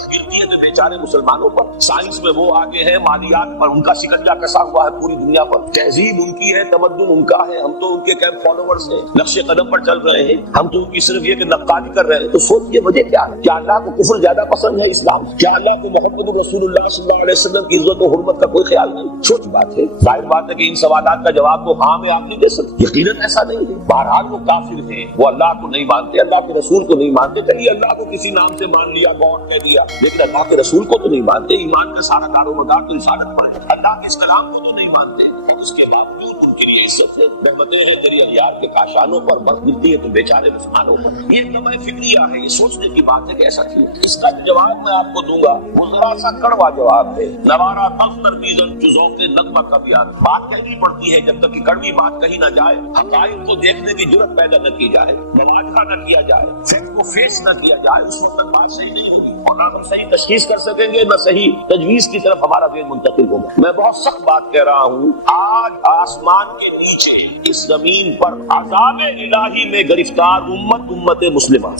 برف گرتی ہے تو بیچارے مسلمانوں پر. سائنس میں وہ آگے ہیں, مالیات پر ان کا شکنجا کسا ہوا ہے پوری دنیا پر. تہذیب ان کی ہے, تمدن ان کا ہے, ہم تو ان کے کیمپ فالوورز ہیں, نقش قدم پر چل رہے ہیں. ہم تو ان کی صرف یہ کہ نقادی کر رہے ہیں. تو سوچئے وجہ کیا ہے؟ کیا اللہ کو کفر زیادہ پسند ہے اسلام؟ کیا اللہ کو محمد رسول اللہ صلی اللہ علیہ وسلم کی عزت و حرمت کا کوئی خیال نہیں؟ چھوٹی بات ہے. ظاہر بات ہے کہ ان سوالات کا جواب تو ہاں میں آپ نہیں دے سکتے. یقیناً ایسا نہیں ہے. بہرحال وہ کافر ہیں, وہ اللہ کو نہیں مانتے, اللہ کے رسول کو نہیں مانتے. چلیے اللہ کو کسی نام سے مان لیا, گاڈ کہہ دیا, لیکن اللہ کے رسول کو تو نہیں مانتے. ایمان کا سارا دار و مدار تو رسالت پر ہے. اللہ کے اس کلام کو تو نہیں مانتے. اس کے باوجود ان کے لیے عزت ہے, رحمتیں ہیں دریا یار کے کاشانوں پر. برف گرتی ہے تو بیچارے مسلمانوں پر. یہ طبع فکریہ ہے, یہ سوچنے کی بات ہے کہ ایسا کیوں. اس کا جواب میں آپ کو دوں گا, وہ ذرا سا کڑوا جواب ہے. نوارا تلخ ترمیزن جو ذوق نغمہ کا بیان. بات کہنی پڑتی ہے جب تک کہ کڑوی بات کہی نہ جائے, حقائق کو دیکھنے کی جرت پیدا نہ کی جائے, مواجہہ نہ کیا جائے, فیکٹ کو فیس نہ کیا جائے, اس وقت تک بات صحیح نہیں ہوگی. اور نہ ہم صحیح تشخیص کر سکیں گے, نہ صحیح تجویز کی طرف ہمارا ذہن منتقل ہوگا. میں بہت سخت بات کہہ رہا ہوں. آج آسمان کے نیچے اس زمین پر عذاب الہی میں گرفتار امت مسلمہ.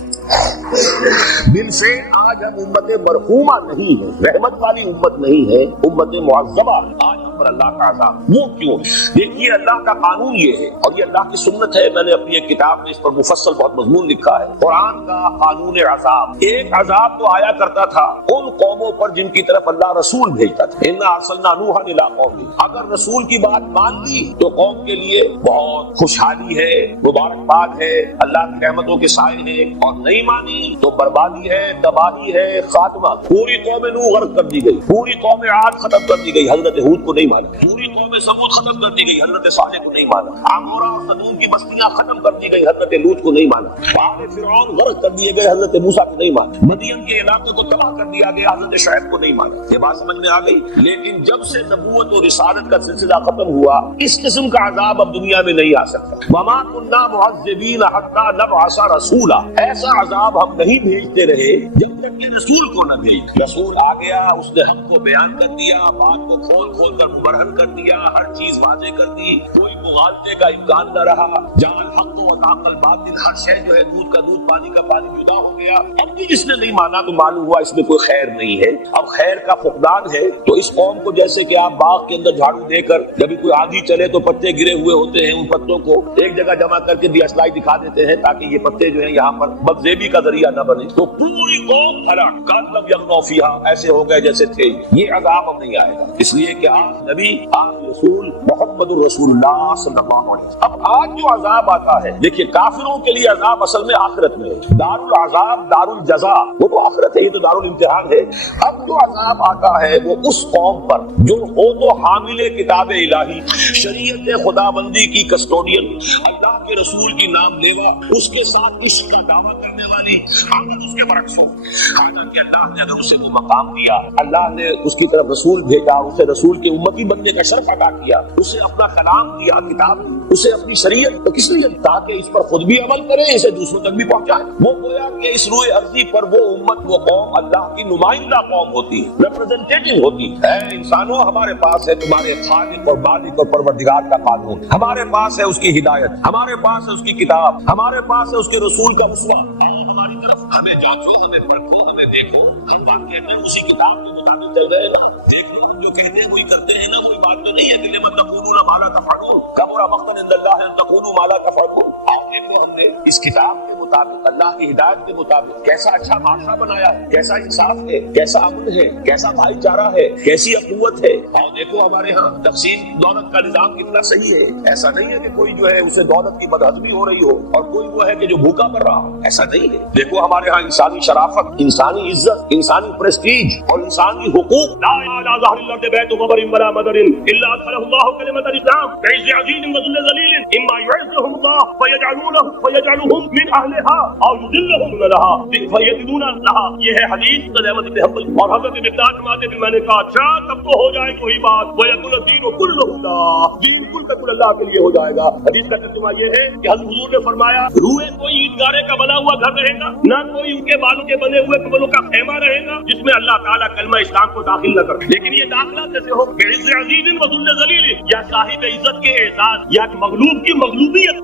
بالفعل آج ہم امت مرحومہ نہیں ہے, رحمت والی امت نہیں ہے, امت معذبہ. آج ہم پر اللہ کا عذاب. وہ کیوں؟ دیکھیے اللہ کا قانون یہ ہے, اور یہ اللہ کی سنت ہے. میں نے اپنی ایک کتاب میں اس پر مفصل بہت مضمون لکھا ہے. قرآن کا قانون عذاب. ایک عذاب تو آیا کرتا تھا ان قوموں پر جن کی طرف اللہ رسول بھیجتا تھا. انا ارسلنا نوحا الی قومہ. اگر رسول کی بات مان لی تو قوم کے لیے بہت خوشحالی ہے, مبارکباد ہے, اللہ کی رحمتوں کے سائے ہیں. اور نہیں مانی تو بربادی ہے, تباہی ہے, خاتمہ. پوری قوم نوح غرق کر دی گئی, پوری قوم عاد ختم کر دی گئی, حضرت ہود کو نہیں مانا. پوری قوم سمود ختم کر دی گئی, حضرت صالح کو نہیں مانا. عمورہ اور صدوم کی بستیاں ختم کر دی گئی, حضرت لوط کو نہیں مانا. آل فرعون غرق کر دیے گئے, حضرت موسیٰ کو نہیں مانا. مدین کے علاقے کو تباہ کر دیا گیا, حضرت شعیب کو نہیں مانا. یہ بات سمجھ میں آ گئی. لیکن جب سے نبوت اور رسالت کا سلسلہ ختم ہوا, اس قسم کا عذاب اب دنیا میں نہیں آ سکتا. وما كنا معذبین حتی نبعث رسولا. ایسا عذاب ہم نہیں بھیجتے رہے جب تک کہ رسول کو نہ بھیج. رسول آ گیا, اس نے حق کو بیان کر دیا, بات کو کھول کھول کر مبرہن کر دیا, ہر چیز واضح کر دی, کوئی مغالطے کا امکان نہ رہا. جعل الحق وذاق الباطل. ہر شے جو ہے دودھ کا دودھ, پانی کا پانی جدا ہو گیا. اب بھی جس نے نہیں مانا تو معلوم ہوا اس میں کوئی خیر نہیں ہے. اب خیر کا فقدان ہے. تو اس قوم کو جیسے کہ آپ باغ کے اندر جھاڑو دے کر جب کوئی آندھی چلے تو پتے گرے ہوئے ہوتے ہیں, ان پتوں کو ایک جگہ جمع کر کے دیاسلائی دکھا دیتے ہیں تاکہ یہ پتے جو ہیں یہاں پر بدزیبی کا ذریعہ نہ بنے. تو پوری قوم ہلاک, کالم یغنوا فیہا, ایسے ہو گئے جیسے تھے. یہ عذاب اب نہیں آئے گا, اس لیے کہ آج نبی, آج رسول محمد الرسول اللہ صلی اللہ علیہ وسلم. اب آج جو عذاب آتا ہے, دیکھیے کافروں کے لیے عذاب اصل میں آخرت میں ہے. دار العذاب دار الجزا, وہ تو آخرت ہے, یہ تو دار الامتحان ہے. اب جو عذاب آتا ہے وہ اس قوم پر جو ہو تو حامل کتاب الہی, شریعت خدا بندی کی کسٹوڈین, اللہ کے رسول کی نام لیوا, اس کے ساتھ اس کا دعوت کرنے والی, اگر اس کے برعکس ہو. حالانکہ اللہ نے اگر اسے وہ مقام دیا, اللہ نے اس کی طرف رسول بھیجا, اسے رسول کے امتی بننے کا شرف عطا کیا, اسے اپنا کلام دیا, کتاب, اسے اپنی شریعت, تو کس لیے؟ تاکہ اس پر خود بھی عمل کرے, اسے دوسروں تک بھی پہنچائے. وہ گویا کہ اس روئے ارضی پر وہ امت, وہ قوم اللہ کی نمائندہ قوم ہوتی ہے, ریپرزینٹیٹو ہوتی ہے. اے انسانوں, ہمارے پاس ہے تمہارے خالق اور مالک اور پروردگار کا قانون, ہمارے پاس ہے اس کی ہدایت, ہمارے پاس ہے اس کی کتاب, ہمارے پاس ہے اس کے رسول کا اسوہ. ہماری طرف ہمیں جانچو, ہمیں پرکھو, ہمیں دیکھو, ہم بات کہتے ہیں اسی کتاب کے مطابق چل رہے ہیں نا. دیکھ لو, جو کہتے ہیں وہی کرتے ہیں نا. کوئی بات تو نہیں ہے کہ لما تقولون ما لا تفعلون, کبر مقتا عند اللہ ان تقولوا ما لا تفعلون. آپ دیکھو, ہم نے اس کتاب کے مطابق, اللہ کی ہدایت کے مطابق کیسا اچھا معاشرہ بنایا ہے, کیسا انصاف ہے, کیسا امن ہے, کیسا بھائی چارہ ہے, کیسی اخوت ہے. اور دیکھو ہمارے ہاں تقسیم دولت کا نظام کتنا صحیح ہے. ایسا نہیں ہے کہ کوئی جو ہے اسے دولت کی بدہضمی ہو رہی ہو اور کوئی وہ ہے کہ جو بھوکا مر رہا ہو, ایسا نہیں ہے. دیکھو ہمارے ہاں انسانی شرافت, انسانی عزت, انسانی پریسٹیج اور انسانی حقوق. لا الہ الا اللہ بیت مبر ولا مدر الا ادخلہ اللہ کلمۃ الاسلام بعز عزیز وذل ذلیل اما يعزهم الله فيجعلهم من اهلها او يذلهم لها فيدلون لها. یہ ہے حدیث احمد بن حنبل. اور حضرت مقداد فرماتے ہیں میں نے کہا اچھا تب تو ہو جائے کوئی بات, ويكون الدين كله لله, دین کل کا کل اللہ کے لیے ہو جائے گا. حدیث کا ترجمہ یہ ہے کہ حضرت حضور نے فرمایا روئے کوئی عیدگاہ کا بنا ہوا گھر رہے گا, نہ کوئی ان کے بالوں کے بنے ہوئے کملوں کا خیمہ رہے گا جس میں اللہ تعالیٰ کلمہ اسلام کو داخل نہ کرے. لیکن یہ داخلہ جیسے ہو بعز عزیز وذل ذلیل, یا صاحب عزت کے اعزاز یا مغلوب کی مغلوبیت,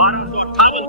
1258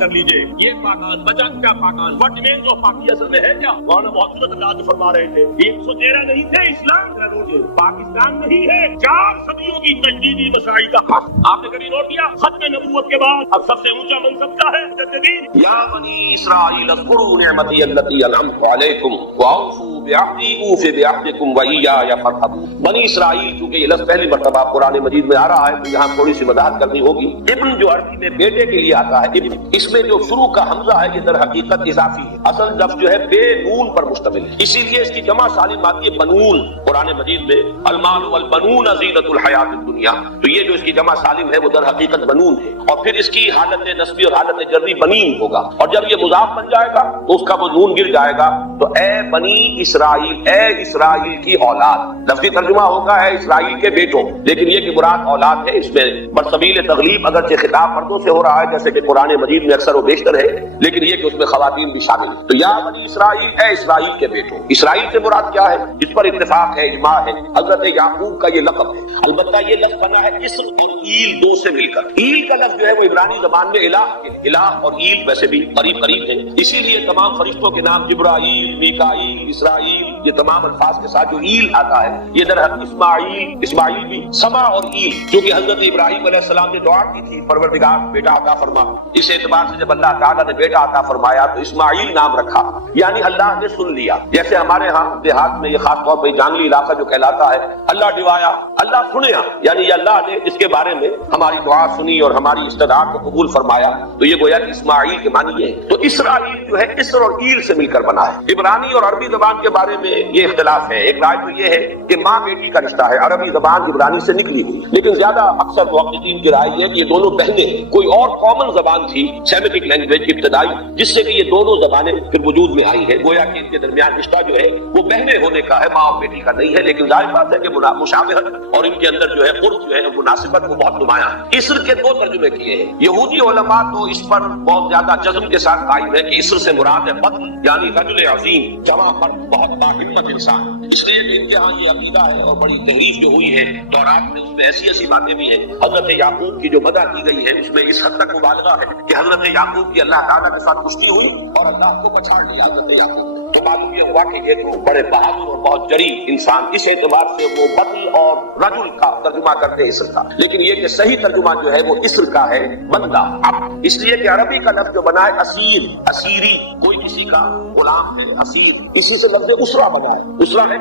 کر لیجئے. یہ پاکان بچا کیا پاکان وٹ مینز آف پاکی اصل میں ہے کیا؟ مولانا محمد اللہ فرما رہے تھے 113 نہیں تھے اسلام کا نوٹ. پاکستان نہیں ہے 4 صدیوں کی تجدیدی مساعی کا خط. آپ نے کبھی نوٹ کیا ختم نبوت کے بعد اب سب سے اونچا منصب کیا ہے؟ مجددین. یا بنی اسرائیل اذکروا نعمتی التی انعمت علیکم واوفوا بعہدی اوف بعہدکم وایای فارہبون. بنی اسرائیل چونکہ یہ لفظ پہلی مرتبہ قرآن مجید میں آ رہا ہے تو یہاں تھوڑی سی وضاحت کرنی ہوگی. ابن جو عربی میں بیٹے کے لیے آتا ہے ابن، اس میں جو شروع کا حمزہ ہے یہ در حقیقت اضافی ہے. اصل لفظ جو ہے بے نون پر مشتمل ہے، اسی لیے اس کی جمع سالم آتی ہے بنون. قرآن مجید میں المال والبنون زینت الحیات الدنیا، تو یہ جو اس کی جمع سالم ہے وہ در حقیقت بنون ہے. اور پھر اس کی حالت نسبی اور حالت جری بنین ہوگا، اور جب یہ مضاف بن جائے گا تو اس کا وہ نون گر جائے گا. تو اے بنی اسرائیل، اے اسرائیل کی اولاد. لفظی ترجمہ ہوگا اے اسرائیل کے بیٹوں، لیکن یہ کہ مراد اولاد ہے. اس میں برسبیل تغلیب اگرچہ خطاب مردوں سے ہو رہا ہے جیسے کہ قرآن مجید میں اکثر و بیشتر ہے، لیکن یہ کہ اس میں خواتین بھی شامل ہیں. تو یا بنی اسرائیل، اے اسرائیل کے بیٹوں. اسرائیل سے مراد کیا ہے؟ اس پر اتفاق ہے، اجماع ہے. حضرت یعقوب کا یہ لقب ہے. البتہ یہ لفظ بنا ہے اسر اور ایل دو سے مل کر. ایل کا لفظ جو ہے وہ عبرانی زبان میں الہ کے، الہ اور ایل ویسے بھی قریب قریب ہے. اسی لیے تمام فرشتوں کے نام جبرائیل، میکائیل، اسرائیل، یہ تمام الفاظ کے ساتھ جو ایل آتا ہے یہ در حقیقت اسماعیل بھی سما اور ایل، کیونکہ حضرت ابراہیم علیہ السلام نے دعا کی تھی پروردگار بیٹا عطا فرما. اس اعتبار سے جب اللہ تعالیٰ نے بیٹا عطا فرمایا تو اسماعیل نام رکھا، یعنی اللہ نے سن لیا. جیسے ہمارے ہاں دیہات میں یہ خاص طور پہ جانگلی علاقہ جو کہلاتا ہے اللہ ڈوایا، اللہ سنیا، یعنی اللہ نے اس کے بارے میں ہماری دعا سنی اور ہماری استدعا کو قبول فرمایا. تو یہ گویا کہ اسماعیل کے معنی ہے. تو اسرائیل جو ہے اسر اور ایل سے مل کر بنا ہے. عبرانی اور عربی زبان کے بارے میں یہ اختلاف ہے. ایک رائے تو یہ ہے کہ ماں بیٹی کا رشتہ ہے، عربی زبان عبرانی سے نکلی ہوئی، لیکن زیادہ اکثر محققین کی رائے ہے کہ یہ دونوں بہنیں، کوئی اور کامن زبان تھی سیمیٹک لینگویج ابتدائی جس سے کہ یہ دونوں زبانیں پھر وجود میں آئی ہیں. گویا کہ ان کے درمیان رشتہ جو ہے وہ بہنیں ہونے کا ہے، ماں اور بیٹی کا نہیں ہے. لیکن ظاہر بات ہے کہ مشابہت اور ان کے اندر جو ہے قرب جو ہے مناسبت وہ بہت نمایاں ہے. اسر کے 2 ترجمے کیے ہیں. یہودی علماء تو اس پر بہت زیادہ جزم کے ساتھ قائم ہے کہ اسر سے مراد ہے بطن، یعنی رجل عظیم، جوان مرد، بہت باہمت انسان. اس لیے کہ ان کے ہاں یہ عقیدہ ہے اور بڑی تحریف جو ہوئی ہے تورات میں اس میں ایسی باتیں بھی ہیں. حضرت یعقوب کی جو مدح کی گئی ہے اس میں اس حد تک مبالغہ ہے کہ حضرت یعقوب کی اللہ تعالیٰ کے ساتھ کشتی ہوئی اور اللہ کو پچھاڑ لیا حضرت یعقوب. تو معلوم یہ ہوا کہ یہ تو بڑے بہادر اور بہت جری انسان، اس اعتبار سے وہ بطن اور رجل کا ترجمہ کرتے ہیں اسر کا. لیکن یہ کہ صحیح ترجمہ جو ہے وہ اسر کا ہے، بندہ، عبد. اس لیے کہ عربی کا لفظ جو بنا ہے اسیر، اسیری، کوئی کسی کا غلام ہے اسیر، اسی سے لفظ اسرا بنا ہے. اسرا ہے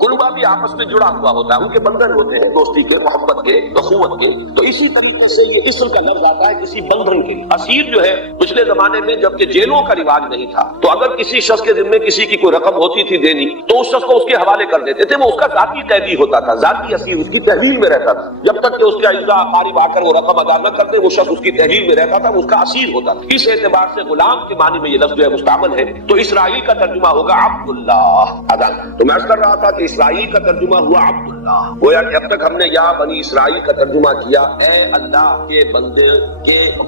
کلبہ بھی آپس میں جڑا ہوا ہوتا ہے، ان کے بندھن ہوتے ہیں دوستی کے، محبت کے، اخوت کے. تو اسی طریقے سے یہ اسر کا لفظ آتا ہے کسی بندھن کے. اسیر جو ہے پچھلے زمانے میں جبکہ جیلوں کا رواج نہیں تھا تو اگر کسی شخص کے ذمے کسی کی کوئی رقم ہوتی تھی دینی تو اس شخص کو اس کے حوالے کر دیتے تھے. وہ اس کا ذاتی قیدی ہوتا تھا، ذاتی اسیر، اس کی تحویل میں رہتا تھا. جب تک کہ اس کے اعزاء اقارب آ کر وہ رقم ادا نہ کرتے وہ شخص اس کی تحویل میں رہتا تھا، وہ اس کا اسیر ہوتا تھا. اس اعتبار سے غلام کے معنی میں یہ لفظ جو ہے مستعمل ہے. تو اسرائیل کا ترجمہ ہوگا عبداللہ. تو میں عرض کر رہا تھا کہ اسرائیل کا ترجمہ ہوا عبداللہ. گویا کہ اب تک ہم نے یا بنی اسرائیل کا ترجمہ کیا اے اللہ کے بندے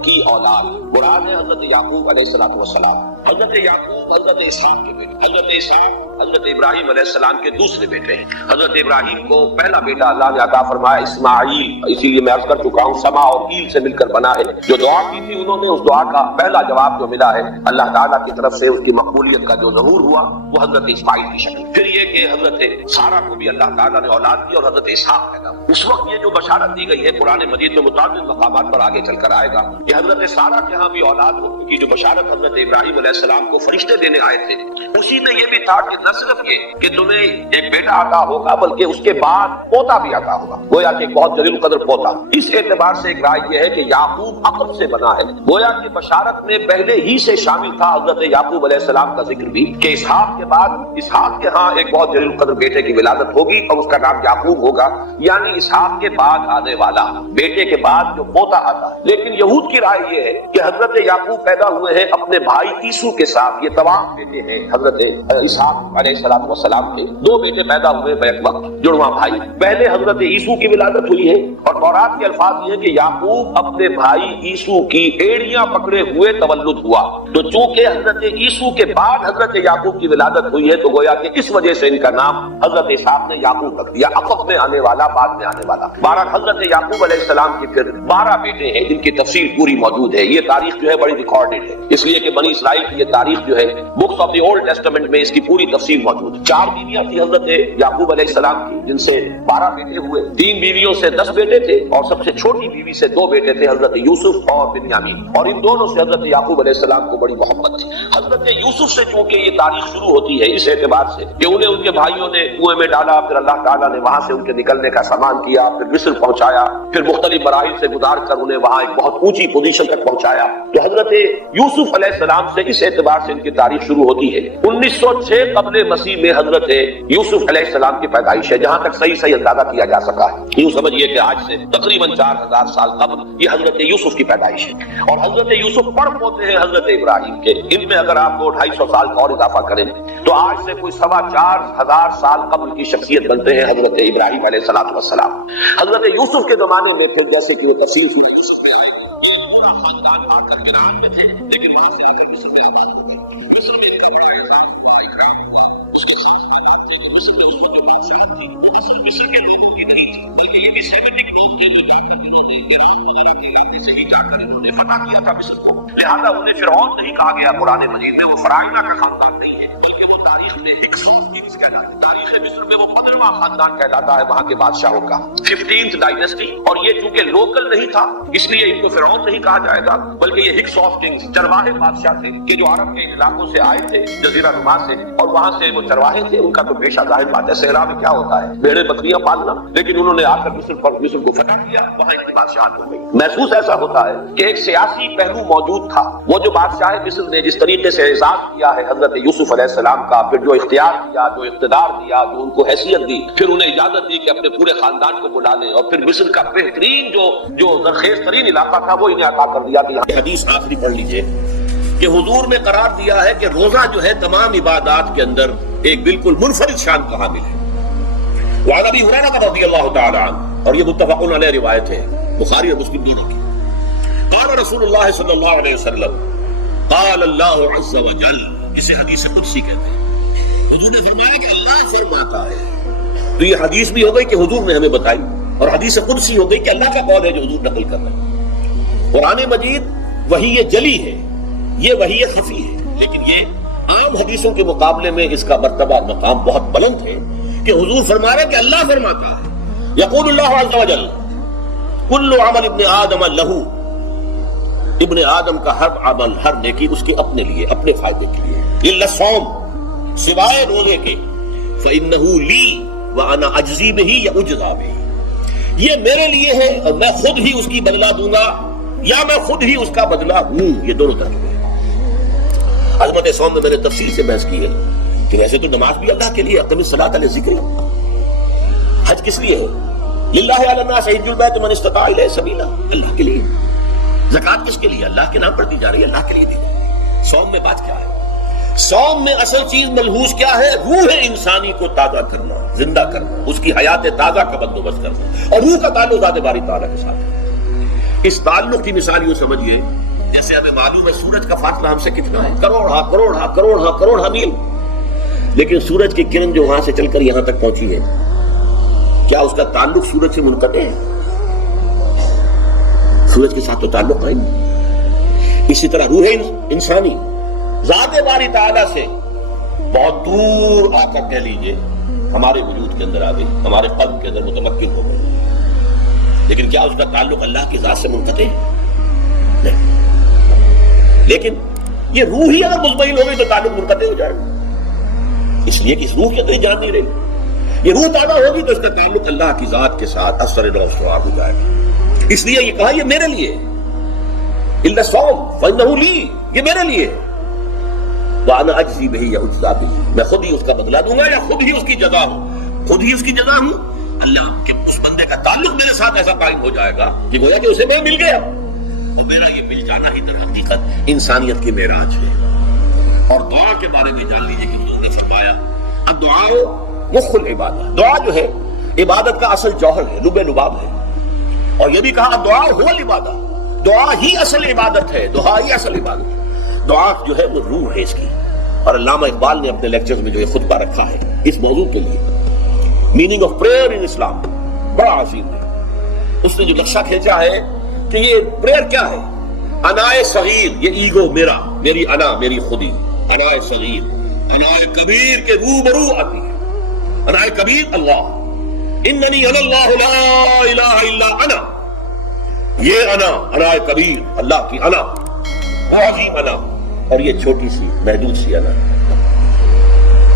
کی اولاد. مراد ہے حضرت یعقوب علیہ السلام. حضرت یعقوب حضرت اسحاق کے بیٹے، حضرت اسحاق حضرت ابراہیم علیہ السلام کے دوسرے بیٹے ہیں. حضرت ابراہیم کو پہلا بیٹا اللہ نے عطا فرمایا اسماعیل، اسی لیے میں عرض کر چکا ہوں سما اور ایل سے مل کر بنا ہے. جو دعا کی تھی انہوں نے اس دعا کا پہلا جواب جو ملا ہے اللہ تعالیٰ کی طرف سے، اس کی مقبولیت کا جو ظہور ہوا وہ حضرت اسماعیل کی شکل. پھر یہ کہ حضرت سارہ کو بھی اللہ تعالیٰ نے اولاد دی اور حضرت اسحاق پیدا ہوئے. اس وقت یہ جو بشارت دی گئی ہے قرآن مجید میں متعدد مقامات پر آگے چل کر آئے گا کہ حضرت سارہ کے ہاں بھی اولاد ہونے کی جو بشارت حضرت ابراہیم علیہ السلام کو فرشتے دینے آئے تھے اسی میں یہ بھی تھا کہ نہ صرف یہ کہ تمہیں ایک بیٹا عطا ہوگا بلکہ اس کے بعد پوتا بھی عطا ہوگا. گویا کہ ایک بہت جلیل قدر پوتا. اس اعتبار سے ایک رائے یہ ہے کہ یعقوب عقب سے بنا ہے. گویا کہ بشارت میں پہلے ہی سے شامل تھا حضرت یعقوب علیہ السلام کا ذکر بھی کہ اسحاق کے بعد اسحاق کے ہاں ایک بہت جلیل قدر بیٹے کی ولادت ہوگی اور اس کا نام یعقوب ہوگا، یعنی اسحاق کے بعد آنے والا بیٹے کے بعد جو پوتا آتا ہے. لیکن یہود کی رائے یہ ہے کہ حضرت یعقوب پیدا ہوئے ہیں اپنے بھائی عیسو کے ساتھ. یہ جوان بیٹے ہیں حضرت اسحاق علیہ السلام کے، 2 بیٹے پیدا ہوئے بیک وقت، جڑواں بھائی۔ پہلے حضرت عیسو کی ولادت ہوئی ہے، اور تورات کے الفاظ یہ ہیں کہ یعقوب اپنے بھائی عیسو کی ایڑیاں پکڑے ہوئے تولد ہوا، تو چونکہ حضرت عیسو کے بعد حضرت یعقوب کی ولادت ہوئی ہے تو گویا کہ اس وجہ سے ان کا نام حضرت اسحاق نے یعقوب رکھ دیا، عقب میں آنے والا، بعد میں آنے والا۔ بہرحال حضرت یعقوب علیہ السلام کے پھر 12 بیٹے ہیں جن کی تفصیل پوری موجود ہے۔ یہ تاریخ جو ہے بڑی ریکارڈڈ ہے، اس لیے کہ بنی اسرائیل کی یہ تاریخ جو ہے books of the old testament میں اس کی پوری تفصیل موجود ہے۔ 4 بیویاں تھی حضرت یعقوب علیہ السلام کی جن سے 12 بیٹے ہوئے، 3 بیویوں سے 10 بیٹے تھے، اور سب سے چھوٹی بیوی سے 2 بیٹے تھے، حضرت یوسف اور بنیامین، اور ان دونوں سے حضرت یعقوب علیہ السلام کو بڑی محبت تھی۔ حضرت یوسف سے چونکہ یہ تاریخ شروع ہوتی ہے اس اعتبار سے کہ انہیں ان کے بھائیوں نے کنویں میں ڈالا، پھر اللہ تعالیٰ نے وہاں سے ان کے نکلنے کا سامان کیا، پھر مصر پہنچایا، پھر مختلف مراحل سے گزار کر انہیں وہاں ایک بہت اونچی پوزیشن تک پہنچایا، تو حضرت یوسف علیہ السلام سے اس اعتبار سے ان کی تاریخ شروع ہوتی ہے۔ 1906 قبل مسیح میں حضرت یوسف علیہ السلام کی پیدائش ہے، جہاں تک صحیح اندازہ کیا جا سکا ہے۔ یوں سمجھیے کہ آج سے تقریباً 4000 سال قبل یہ حضرت یوسف کی پیدائش ہے، اور حضرت یوسف پڑ پوتے ہیں حضرت ابراہیم کے۔ ان میں اگر آپ کو 250 سال کا اور اضافہ کریں تو آج سے کوئی 4,2500 سال قبل کی شخصیت بنتے ہیں حضرت ابراہیم علیہ السلام۔ حضرت یوسف کے زمانے میں پھر جیسے کہ وہ تفصیل سورہ یوسف میں آئے، پورا خاندان آ کر کنعان میں تھے، لیکن وہاں سے آ کر مصر میں آ گئے۔ مصر میں ان کا بڑا عزائم، اس کے ساتھ بات تھی کہ مصر میں اس وقت بادشاہ تھی، مصر کے لوگوں کی نہیں تھی، بلکہ یہ بھی سیمیٹک لوگ تھے جو جا کر انہوں نے عراق وغیرہ کے علاقے سے ہی جا کر انہوں نے فتح کیا تھا مصر کو، لہٰذا انہیں فرعون نہیں کہا گیا قرآن مجید میں، وہ فراعنہ کا خاندان نہیں ہے، بلکہ وہ تاریخ میں ہکس آف کنگز کہلاتا ہے۔ تاریخ مصر میں وہ 15واں خاندان کہلاتا ہے وہاں کے بادشاہوں کا، 15th ڈائنیسٹی، اور یہ چونکہ لوکل نہیں تھا اس لیے ان کو فرعون نہیں کہا جائے گا، بلکہ یہ ہکس آف کنگز، چرواہے بادشاہ تھے کہ جو عرب کے علاقوں سے آئے تھے جزیرہ نما سے، اور وہاں سے وہ چرواہے تھے۔ ان کا تو پیشہ ظاہر بات ہے صحرا میں کیا ہوتا ہے، بھیڑیں بکریاں پالنا، لیکن انہوں نے آ کر مصر کو فتح کیا، وہاں ان کی بادشاہت ہو گئی۔ محسوس ایسا ہوتا ہے کہ ایک سیاسی پہلو موجود تھا، وہ جو بادشاہ مصر نے جس طریقے سے اعزاز کیا ہے حضرت یوسف علیہ السلام کا، پھر جو اختیار دیا، جو اقتدار دیا، جو ان کو حیثیت دی، پھر انہیں اجازت دی کہ اپنے پورے خاندان کو بلا لیں، اور پھر مصر کا بہترین جو زرخیز ترین علاقہ تھا وہ انہیں عطا کر دیا۔ کہ حدیث آخری پڑھ لیجئے کہ حضور نے قرار دیا ہے کہ روزہ جو ہے تمام عبادات کے اندر ایک بالکل منفرد شان کا حامل ہے۔ وعن ابی ہریرہ رضی اللہ تعالی عنہ، اور یہ متفق علیہ روایت ہے بخاری اور مسلم دونوں کی، قال رسول اللہ صلی اللہ علیہ وسلم قال اللہ عز وجل، اسے حدیث قدسی کہتے ہیں، حضور نے فرمایا کہ اللہ فرماتا ہے۔ تو یہ حدیث بھی ہو گئی کہ حضور نے ہمیں بتائی، اور حدیث قدسی ہو گئی کہ اللہ کا قول ہے جو حضور نقل کر رہے ہیں۔ قرآن مجید وحی جلی ہے، یہ وحی خفی ہے، لیکن یہ عام حدیثوں کے مقابلے میں اس کا مرتبہ مقام بہت بلند ہے کہ حضور فرما رہے ہیں کہ اللہ فرماتا ہے، یقول اللہ عز وجل کل عمل ابن آدم لہو، ابن آدم کا ہر عمل، ہر نیکی اس کے اپنے لیے، اپنے فائدے کے لیے، الا الصوم، سوائے روزے کے، فإنہ لی وأنا اجزی بہ یا اجزا بہ، یہ میرے لیے ہے اور میں خود ہی اس کی بدلہ دوں گا یا میں خود ہی اس کا بدلہ ہوں۔ یہ دونوں ترجمے ہیں۔ عظمت صوم میں میں نے تفصیل سے بحث کی ہے کہ ویسے تو نماز بھی اللہ کے لیے، اقم الصلاۃ لذکری، حج کس لیے ہے؟ للہ علی الناس حج البیت من استطاع الیہ سبیلا، اللہ کے لیے۔ زکوٰۃ کس کے لیے؟ اللہ کے نام پر دی جا رہی ہے، اللہ کے لیے دی جا رہی ہے۔ صوم میں بات کیا ہے؟ صوم میں اصل چیز ملحوظ کیا ہے؟ روح انسانی کو تازہ کرنا، زندہ کرنا، اس کی حیات تازہ کا بندوبست کرنا، اور روح کا تعلق ذات باری تعالیٰ کے ساتھ ہے۔ اس تعلق کی مثال یوں سمجھیے جیسے ہمیں معلوم ہے سورج کا فاصلہ ہم سے کتنا ہے، کروڑ میل، لیکن سورج کی کرن جو وہاں سے چل کر یہاں تک پہنچی ہے، کیا اس کا تعلق سورج سے منقطع ہے؟ سورج کے ساتھ تو تعلق ہے نہیں۔ اسی طرح روح انسانی ذات باری تعالیٰ سے بہت دور آ کر کہہ لیجئے ہمارے وجود کے اندر آ گئی، ہمارے قلب کے اندر متمکن ہو گئی، لیکن کیا اس کا تعلق اللہ کی ذات سے منقطع ہے؟ نہیں۔ لیکن یہ روح ہی اگر مزمحل ہو گئی تو تعلق منقطع ہو جائے گا، اس لیے کہ اس روح کے اندر جان نہیں رہی۔ یہ روح پیدا ہوگی تو اس کا تعلق اللہ کی ذات کے ساتھ اثر نوسوار ہو جائے گا۔ اس لیے یہ کہا یہ میرے لیے، الا الصوم فإنہ لی، یہ میرے لیے، وأنا أجزي به یا اجزا به، میں خود ہی اس کا بدلہ دوں گا یا خود ہی اس کی جزا ہوں، خود ہی اس کی جزا ہوں۔ اللہ کہ اس بندے کا تعلق میرے ساتھ ایسا قائم ہو جائے گا کہ گویا کہ اسے میں مل گیا، اور میرا یہ مل جانا ہی در حقیقت انسانیت کی معراج ہے۔ اور دعا کے بارے میں جان لیجیے کہ حضور نے فرمایا الدعاء مخ العبادہ، دعا جو ہے عبادت کا اصل جوہر ہے، لب لباب ہے. اور یہ بھی کہا الدعاء هو العبادہ، دعا ہی اصل عبادت ہے، دعا ہی اصل عبادت ہے. دعا جو ہے وہ روح ہے اس کی. اور علامہ اقبال نے اپنے لیکچرز میں جو یہ خطبہ رکھا ہے اس موضوع کے لیے، میننگ آف پریئر ان اسلام، بڑا عظیم ہے. اس نے جو نقشہ کھینچا ہے کہ یہ پریئر کیا ہے. انائے صغیر، یہ ایگو میرا، میری انا، میری خودی، انائے صغیر. انائے کبیر کے روبرو آتی ہے. انائے کبیر اللہ، اننی انا اللہ لا الہ الا انا. یہ انا، انائے کبیر اللہ کی انا، بہت عظیم انا. اور یہ چھوٹی سی محدود سی انا.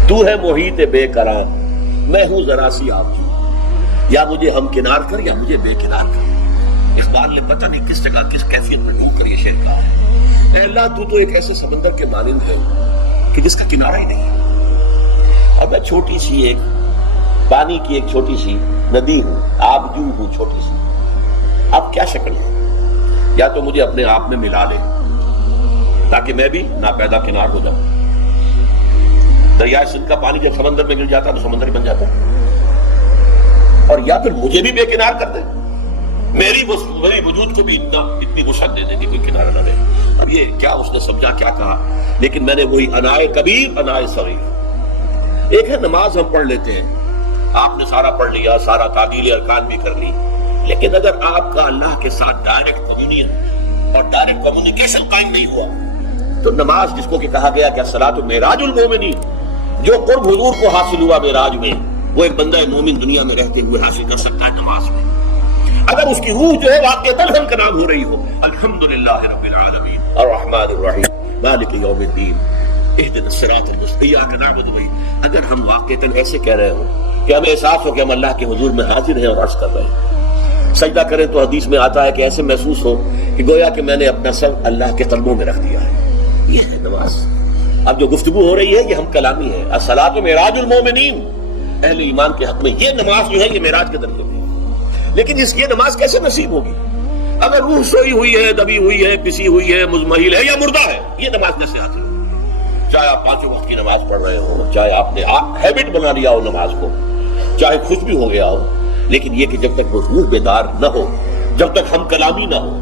تو ہے محیط بے قرار، میں ہوں ذرا سی آپ کی، یا مجھے ہم کنار کر یا مجھے بے کنار کر. اقبال نے پتہ نہیں کس جگہ کس کیفیت میں ڈھونڈ کر یہ شعر کہا ہے. اے اللہ تو ایک ایسے سمندر کے مانند ہے کہ جس کا کنارہ ہی نہیں، اور میں چھوٹی سی ایک پانی کی ایک چھوٹی سی ندی ہوں، آبجو ہوں چھوٹی سی. اب کیا شکل ہے؟ یا تو مجھے اپنے آپ میں ملا لے تاکہ میں بھی ناپیدا کنار ہو جاؤں. دریائے سندھ کا پانی جب سمندر میں گر جاتا تو سمندر ہی بن جاتا، اور یا پھر مجھے بھی بے کنار کر دے، میری وجود کو بھی اتنی وسعت دے دے کہ کوئی کنارہ نہ رہے. اب یہ کیا اس نے سمجھا، کیا کہا؟ لیکن میں نے وہی انائے کبیر انائے صغیر. ایک ہے نماز ہم پڑھ لیتے ہیں، آپ نے سارا پڑھ لیا، سارا تعدیل ارکان بھی کر لی، لیکن اگر آپ کا اللہ کے ساتھ ڈائریکٹ کمیونین اور ڈائریکٹ کمیونیکیشن قائم نہیں ہوا تو نماز، جس کو کہ کہا گیا کہ الصلاۃ معراج المومنین، جو قرب حضور کو حاصل ہوا معراج میں، وہ ایک بندہ مومن دنیا میں رہتے ہوئے حاصل کر سکتا ہے نماز میں، اگر اس کی روح جو ہے واقعتاً ہم کا نام ہو رہی ہو. الحمدللہ رب العالمین الرحمن الرحیم مالک یوم الدین اہدنا الصراط المستقیم ایاک نعبد و ایاک. اگر ہم واقعتاً ایسے کہہ رہے ہوں کہ ہمیں احساس ہو کہ ہم اللہ کے حضور میں حاضر ہیں اور عرض کر رہے ہیں، سجدہ کریں تو حدیث میں آتا ہے کہ ایسے محسوس ہو کہ گویا کہ میں نے اپنا سر اللہ کے قدموں میں رکھ دیا ہے. یہ ہے نماز. اب جو گفتگو ہو رہی ہے یہ ہم کلامی ہے. الصلاۃ معراج المومنین، اہل ایمان کے حق میں یہ نماز جو ہے یہ معراج کے درجے میں. لیکن یہ نماز کیسے نصیب ہوگی اگر روح سوئی ہوئی ہے، دبی ہوئی ہے، پسی ہوئی ہے، مزمحل ہے یا مردہ ہے؟ یہ نماز کیسے حاصل ہوگی؟ چاہے آپ 5 وقت کی نماز پڑھ رہے ہو، چاہے آپ نے ہیبٹ بنا لیا ہو نماز کو، چاہے خوش بھی ہو گیا ہو، لیکن یہ کہ جب تک وہ روح بیدار نہ ہو، جب تک ہم کلامی نہ ہو.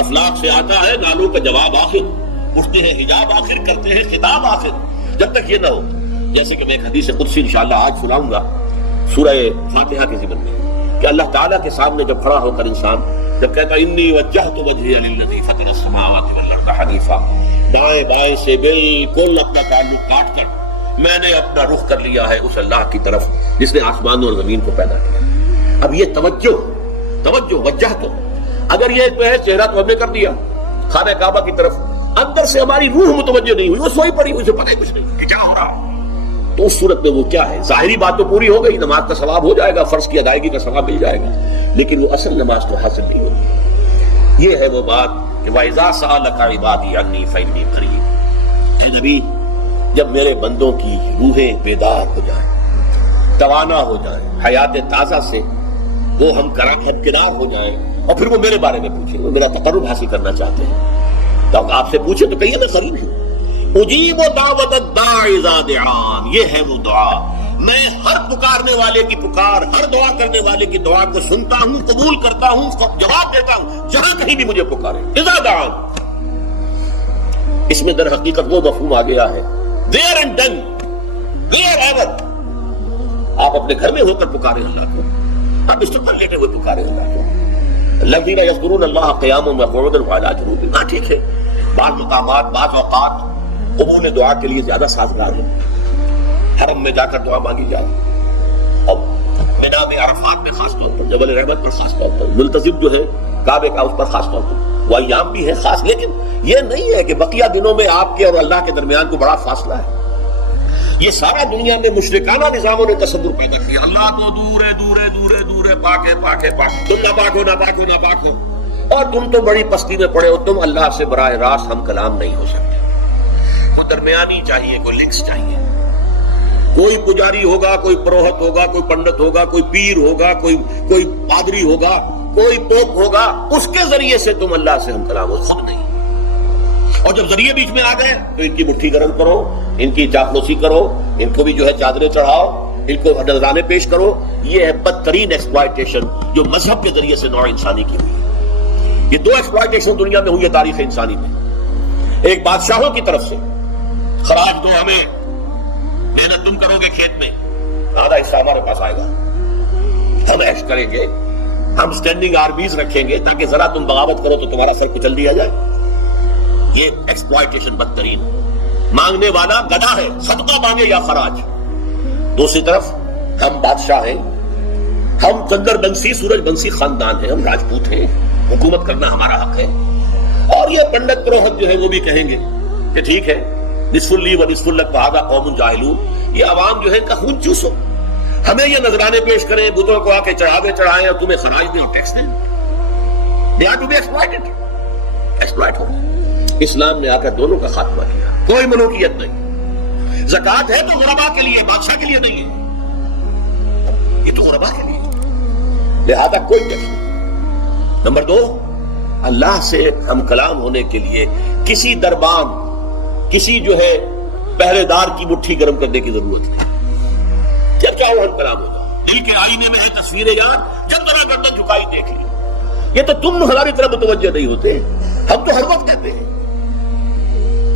افلاک سے آتا ہے نالوں کا جواب آخر، اٹھتے ہیں حجاب آخر، کرتے ہیں خطاب آخر. جب تک یہ نہ ہو، جیسے کہ میں ایک حدیث قدسی انشاءاللہ آج سناؤں گا سورہ فاتحہ کے ضمن میں، کہ اللہ تعالیٰ کے سامنے جب کھڑا ہو کر انسان جب کہتا ہے انی وجہت وجہی للذی فطر السماوات والارض حنیفا، دائیں بائیں سے بالکل اپنا تعلق کاٹ کر میں نے اپنا رخ کر لیا ہے اس اللہ کی طرف جس نے آسمانوں اور زمین کو پیدا کیا. اب یہ توجہ وجہت، اگر یہ ہے چہرہ تو ہم نے کر دیا خانہ کعبہ کی طرف، اندر سے ہماری روح متوجہ نہیں ہوئی، وہ سوئی پڑی ہوئی، اسے پتہ کچھ نہیں کہ کیا ہو رہا ہے، تو اس صورت میں وہ کیا ہے؟ ظاہری بات تو پوری ہو گئی، نماز کا ثواب ہو جائے گا، فرض کی ادائیگی کا ثواب مل جائے گا، لیکن وہ اصل نماز تو حاصل نہیں ہوگی. یہ ہے وہ بات کہ وَإِذَا سَأَلَكَ عِبَادِي عَنِّي فَإِنِّي قَرِيبٌ. اے نبی، جب میرے بندوں کی روحیں بیدار ہو جائیں، توانا ہو جائیں، حیات تازہ سے وہ ہم کنار ہو جائیں، اور پھر وہ میرے بارے میں پوچھیں، وہ میرا تقرب حاصل کرنا چاہتے ہیں، تو آپ سے پوچھیں تو کہیے میں قریب ہوں. اجیب دعوت الداعی اذا دعان، یہ ہے وہ دعا، میں ہر پکارنے والے کی پکار، ہر دعا کرنے والے کی دعا کو سنتا ہوں، قبول کرتا ہوں، جواب دیتا ہوں جہاں کہیں بھی مجھے پکارے. اذا دعان، اس میں در حقیقت وہ مفہوم آ گیا ہے there and done, wherever. آپ اپنے گھر میں ہو کر پکارے اللہ کو، آپ بستر پر لیٹے ہوئے پکارے اللہ کو. الذین یذکرون اللہ قیاما وقعودا وعلی جنوبہم. ہاں ٹھیک ہے، بعض مقامات بعض اوقات قبول دعا کے لیے زیادہ سازگار ہے، حرم میں جا کر دعا مانگی جائے، اور مینا میں عرفات میں خاص طور پر، جبل رحمت پر خاص طور پر، ملتزم جو ہے کعبے کا اس پر خاص طور پر، وہ ایام بھی ہے خاص. لیکن یہ نہیں ہے کہ بقیہ دنوں میں آپ کے اور اللہ کے درمیان کو بڑا فاصلہ ہے. یہ سارا دنیا میں مشرکانہ نظاموں نے تصور پیدا کیا، اللہ تو دور ہے، دور ہے، دور ہے، دور ہے، پاک ہے، پاک ہے، پاک، تم نہ پاک ہو، نہ پاک ہو، نہ پاک ہو، اور تم تو بڑی پستی میں پڑے ہو، تم اللہ سے براہ راست ہم کلام نہیں ہو سکتے. وہ درمیانی چاہیے، کوئی لنکس چاہیے، کوئی پجاری ہوگا، کوئی پروہت ہوگا، کوئی پنڈت ہوگا، کوئی پیر ہوگا، کوئی پادری ہوگا، کوئی پوپ ہوگا، اس کے ذریعے سے تم اللہ سے ہم کلام ہو، خود نہیں. اور جب ذریعے بیچ میں آ گئے تو ان کی مٹھی گرم کرو، ان کی چاپلوسی کرو، ان کو بھی جو ہے چادریں چڑھاؤ، ان کو نذرانے پیش کرو. یہ ہے بدترین ایکسپلائٹیشن جو مذہب کے ذریعے سے نوع انسانی کی ہوئی. یہ 2 ایکسپلائٹیشن دنیا میں ہوئی ہے تاریخ انسانی میں. ایک بادشاہوں کی طرف سے خراج دو ہمیں، محنت تم کرو گے کھیت میں، آدھا حصہ ہمارے پاس آئے گا، ہم ایش کریں گے، ہم اسٹینڈنگ آرمیز رکھیں گے تاکہ ذرا تم بغاوت کرو تو تمہارا سر کچل دیا جائے. یہ ایکسپلائٹیشن بدترین. مانگنے والا گدھا ہے، صدقہ مانگے یا خراج. دوسری طرف ہم بادشاہ ہیں، ہم چندر بنسی سورج بنسی خاندان ہیں، ہم راجپوت ہیں، حکومت کرنا ہمارا حق ہے. اور یہ پنڈت پروہت جو ہے وہ بھی کہیں گے کہ ٹھیک ہے، نصف لی و نصف لک وہذا قوم جاہلون، یہ عوام جو ہے ان کا خون چوسو، ہمیں یہ نذرانے پیش کریں، بتوں کو آ کے چڑھاوے چڑھائیں اور تمہیں خراج دیں، ٹیکس دیں. They are to be exploited. Exploit ہو. اسلام نے آ کر دونوں کا خاتمہ کیا. کوئی ملوکیت نہیں. زکوٰۃ ہے تو غربا کے لیے، بادشاہ کے لیے نہیں ہے، یہ تو غربا کے لیے، لہذا کوئی ٹیکس نہیں. نمبر 2، اللہ سے ہم کلام ہونے کے لیے کسی دربان، کسی جو ہے پہرے دار کی مٹھی گرم کرنے کی ضرورت نہیں. جب چاہو ہم کلام ہو جاؤ. دل کے آئینے میں ہے تصویریں یاد، جب ذرا گردن جھکائی دیکھ لی. یہ تو تم ہماری طرف متوجہ نہیں ہوتے، ہم تو ہر وقت کہتے ہیں،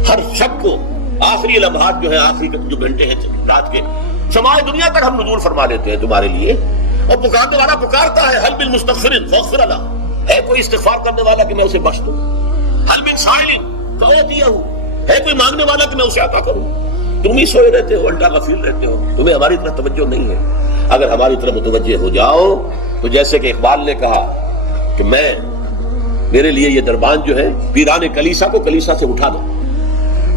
ہر شب کو آخری لمحات جو ہے، آخری جو گھنٹے ہیں رات کے، سماع دنیا تک ہم نزول فرما لیتے ہیں تمہارے لیے. اور پکارنے والا پکارتا ہے، حل من مستغفر فاغفر له، ہے کوئی استغفار کرنے والا کہ میں اسے بخش دوں. حل من سائل فاعطیہ، ہے کوئی مانگنے والا کہ میں اسے عطا کروں. تم ہی سوئے رہتے ہو، الٹا غفیر رہتے ہو، تمہیں ہماری طرف توجہ نہیں ہے. اگر ہماری طرف متوجہ ہو جاؤ تو جیسے کہ اقبال نے کہا کہ میرے لیے یہ دربان جو ہے پیران کلیسا کو کلیسا سے اٹھا دو،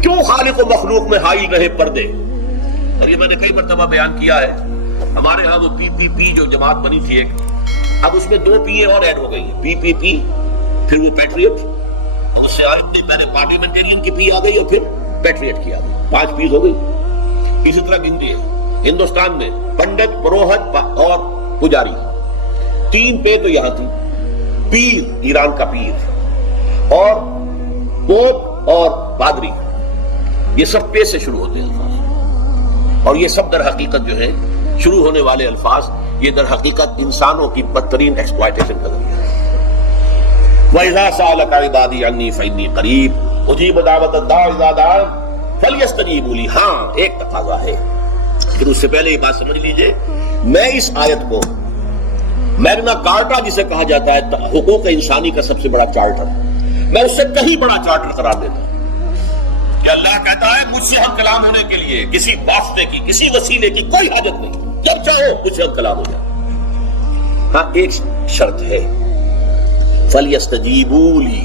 کیوں خالق و مخلوق میں حائل رہے پردے. اور یہ میں نے کئی مرتبہ بیان کیا ہے، ہمارے ہاں وہ PPP جو جماعت بنی تھی ایک، اب اس میں 2 پی اور ایڈ ہو گئی ہیں، PPP، پھر وہ پیٹریٹ، اور اس سے پہلے پارلیمنٹیرین کی پی آ گئی اور پھر پیٹریٹ کی آ گئی، 5 پیز ہو گئی. اسی طرح گنتی ہے ہندوستان میں پنڈت، پروہت اور پجاری، 3 پے تو یہاں تھی. پیر، ایران کا پیر، اور پوپ اور پادری، یہ سب پے سے شروع ہوتے ہیں الفاظ. اور یہ سب در حقیقت جو ہے شروع ہونے والے الفاظ، یہ در حقیقت انسانوں کی بدترین ایکسپلائٹیشن کا ذریعہ ہے. وَإِذَا سَأَلَكَ عِبَادِي عَنِّي فَإِنِّي قَرِيبٌ أُجِيبُ دَعْوَةَ الدَّاعِ إِذَا دَعَانِ فَلْيَسْتَجِيبُوا لِي. ہاں ایک تقاضا ہے، پھر اس سے پہلے یہ بات سمجھ لیجئے، میں اس آیت کو میگنا کارٹا جسے کہا جاتا ہے حقوق انسانی کا سب سے بڑا چارٹر، میں اس سے کہیں بڑا چارٹر قرار دیتا ہوں کہ اللہ کہتا ہے مجھ سے ہم کلام ہونے کے لیے کسی واسطے کی، کسی وسیلے کی کوئی حاجت نہیں، جب چاہو مجھ سے ہم کلام ہو جائے. ہاں ایک شرط ہے، فَلْيَسْتَجِيبُوا لِي،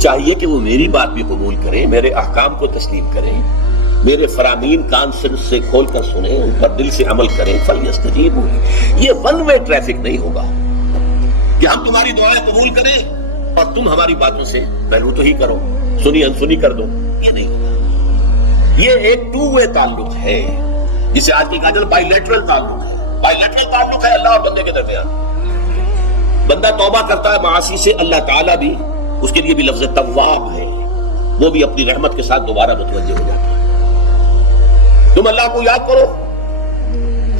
چاہیے کہ وہ میری بات بھی قبول کریں، میرے احکام کو تسلیم کریں، میرے فرامین کان سے کھول کر سنیں، ان پر دل سے عمل کریں. فَلْيَسْتَجِيبُوا لِي، یہ ون وے ٹریفک نہیں ہوگا کہ ہم تمہاری دعائیں قبول کریں اور تم ہماری باتوں سے پہلو تو ہی کرو، سنی انسنی کر دو. یہ نہیں ہوگا. یہ ایک 2 وے تعلق ہے، جسے آج کی کہا جاتا ہے بائی لیٹرل تعلق ہے. بائی لیٹرل تعلق ہے اللہ اور بندے کے درمیان. بندہ توبہ کرتا ہے معاصی سے، اللہ تعالیٰ بھی اس کے لیے بھی لفظ تواب ہے، وہ بھی اپنی رحمت کے ساتھ دوبارہ متوجہ ہو جاتا ہے. تم اللہ کو یاد کرو،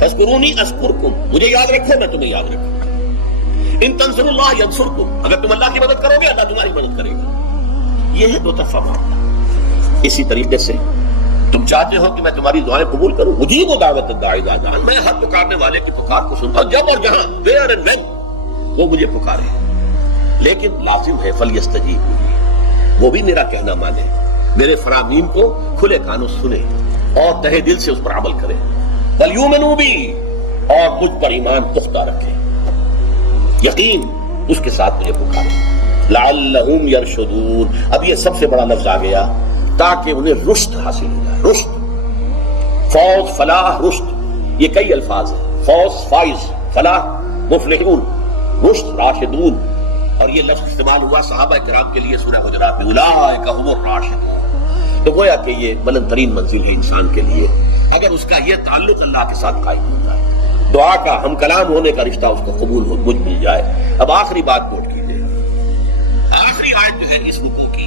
فاذکرونی اذکرکم، مجھے یاد رکھو میں تمہیں یاد رکھوں. ان تنصروا اللہ ینصرکم، اگر تم اللہ کی مدد کرو گے اللہ تمہاری مدد کرے گا. یہ ہے 2 طرفہ معاملہ. اسی طریقے سے تم چاہتے ہو کہ میں تمہاری دعائیں قبول کروں، اجیب دعوت الداعی اذا دعان، میں ہر پکارنے والے کی پکار کو سنتا ہوں جب اور جہاں، ویئر اینڈ وین وہ مجھے پکارے. لیکن لازم ہے فلیستجیبوا لی، وہ بھی میرا کہنا مانے، میرے فرامین کو کھلے کانوں سنے اور تہہ دل سے اس پر عمل کرے. وَلْيُؤْمِنُوا بِي، اور مجھ پر ایمان پختہ رکھے، یقین اس کے ساتھ مجھے پکارے. لَعَلَّهُمْ يَرْشُدُونَ، اب یہ سب سے بڑا لفظ آ گیا تاکہ انہیں رشد حاصل ہو جائے. رشد، فوز، فلاح، رشد، یہ کئی الفاظ ہیں. فوز فائز، فلاح مفلحون، رشد راشدون. اور یہ لفظ استعمال ہوا صحابہ کرام کے لیے سورہ حجرات میں، اولئک هم الراشدون. تو گویا کہ یہ بلند ترین منزل ہے انسان کے لیے اگر اس کا یہ تعلق اللہ کے ساتھ قائم ہوتا ہے، دعا کا ہم کلام ہونے کا رشتہ اس کو قبول ہو مجھ مل جائے. اب آخری بات نوٹ کیجیے، آخری آیت جو ہے اس رکوع کی